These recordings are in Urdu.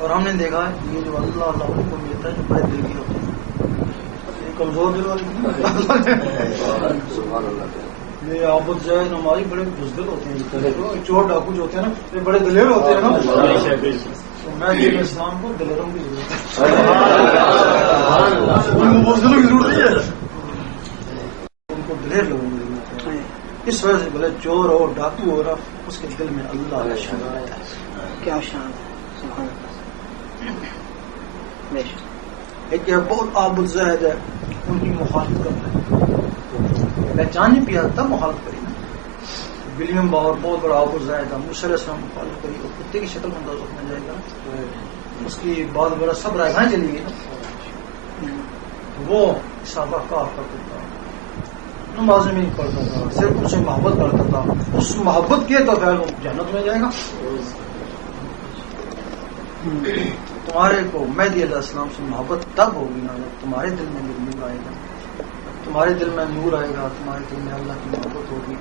اور ہم نے دیکھا ہے یہ جو اللہ اللہ کو ملتا ہے جو بڑے دل کے ہوتے ہیں، یہ کمزور دل والے یہ عابد زید ہماری بڑے بزدل ہوتے ہیں، چور ڈاکو جو ہوتے ہیں نا یہ بڑے دلیر ہوتے ہیں نا، تو میں دین اسلام کو دلیروں کی ضرورت ہے، بزدلوں کی ضرورت ہے، ان کو دلیر لوگوں کی ضرورت ہے۔ اس وجہ سے بھلے چور ہو ڈاکو ہو رہا اس کے دل میں اللہ کا شان ہے۔ کیا شان ہے، سبحان اللہ۔ ایک یہ بہت عابد زاہد ہے، ان کی مخالفت کرتا ہے، پہچان نہیں پیا تب مخالفت کری نا۔ ولیم باور بہت بڑا عابد زاہد ہے، موسیٰ علیہ السلام مخالفت کری، وہ کتے کی شکل انداز میں جائے گا، اس کی بات بڑا سب رائے چلی گئی نا، وہ صحابہ کا کرتا تھا، نماز میں نہیں پڑھتا تھا، صرف ان سے محبت کرتا تھا، اس محبت کے تو پھر وہ جنت میں جائے گا۔ تمہارے کو مہدی علیہ السلام سے محبت تب ہوگی نا جب تمہارے دل میں نور آئے گا، تمہارے دل میں نور آئے گا، تمہارے دل میں اللہ کی محبت ہوگی،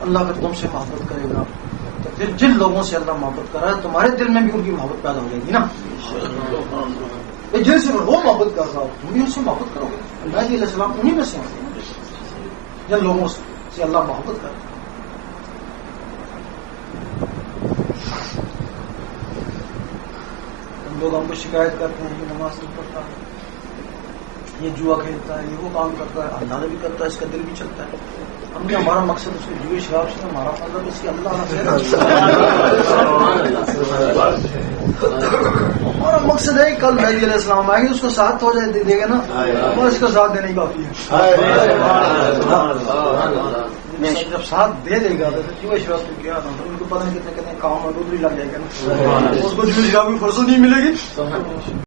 اللہ پھر تم سے محبت کرے گا، تو پھر جن لوگوں سے اللہ محبت کر رہا ہے تمہارے دل میں بھی ان کی محبت پیدا ہو جائے گی نا۔ جن سے وہ محبت کر رہا ہو تم بھی ان سے محبت کرو گے، مہدی علیہ السلام انہیں میں سے ہوتے ہیں جن لوگوں سے اللہ محبت کر رہا ہے۔ لوگ ہم کو شکایت کرتے ہیں یہ نماز نہیں پڑھتا، یہ جوا کھیلتا ہے، یہ وہ کام کرتا ہے، اللہ نے بھی کرتا ہے، اس کا دل بھی چلتا ہے۔ ہم نے ہمارا مقصد اس کے جوئے شراب سے ہمارا مطلب اس کی اللہ سے ہمارا مقصد ہے کل مہدی علیہ السلام آئیں گے اس کو ساتھ ہو جائے دے گا نا، اور اس کا ساتھ دینے کی کافی ہے۔ جب ساتھ دے دے گا تو جوئے شراب تو کیا نا، ان کو پتہ نہیں کتنے کتنے کام اور ڈوبری لگ جائے گا نا، اس کو جوئے شراب کی فرصت نہیں ملے گی۔